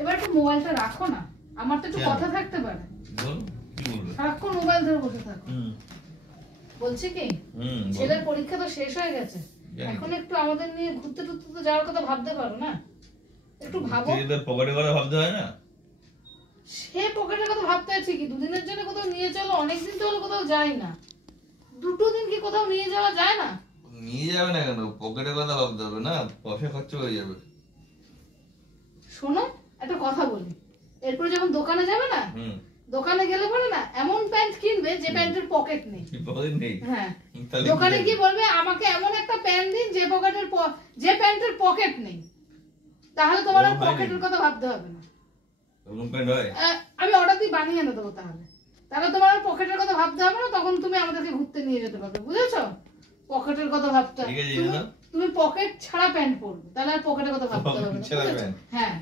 এবার একটু মোবাইলটা রাখো না, আমার তো একটু কথা থাকতে পারে। সারাক্ষণ মোবাইল ধরে বসে থাকো। বলছি কি, ছেলের পরীক্ষা তো শেষ হয়ে গেছে, এখন একটু আমাদের নিয়ে ঘুরতে টুরতে তো যাওয়ার কথা ভাবতে পারো না? একটু ভাবো। পকেটের কথা ভাবতে হয় না? সে পকেটের কথা ভাবতে আছে কি, দুদিনের জন্য কোথাও নিয়ে চলো, অনেকদিন তো হলো কোথাও যাই না, দুটো দিন কি কোথাও নিয়ে যাওয়া যায় না? নিয়ে যাবে না কেন, পকেটের কথা ভাবতে হবে না, পয়সা খরচ হয়ে যাবে। শোনো একটা কথা বলি, এরপরে যখন দোকানে যাবে না, দোকানে গেলে পরে না এমন প্যান্ট কিনবে যে প্যান্টের পকেট নেই। হ্যাঁ, দোকানে গিয়ে বলবে আমাকে এমন একটা প্যান্ট দিন যে প্যান্টের পকেট নেই, তাহলে তোমার আর পকেটের কথা ভাবতে হবে না। আমি অর্ডার দিয়ে বানিয়ে এনে দেবো, তাহলে তোমার আর পকেটের কথা ভাবতে হবে না, তখন তুমি আমাদেরকে ঘুরতে নিয়ে যেতে পারবে, বুঝেছো? পকেটের কথা ভাবতে, তুমি পকেট ছাড়া প্যান্ট পরবে, তাহলে আর পকেটের কথা ভাবতে হবে না। হ্যাঁ।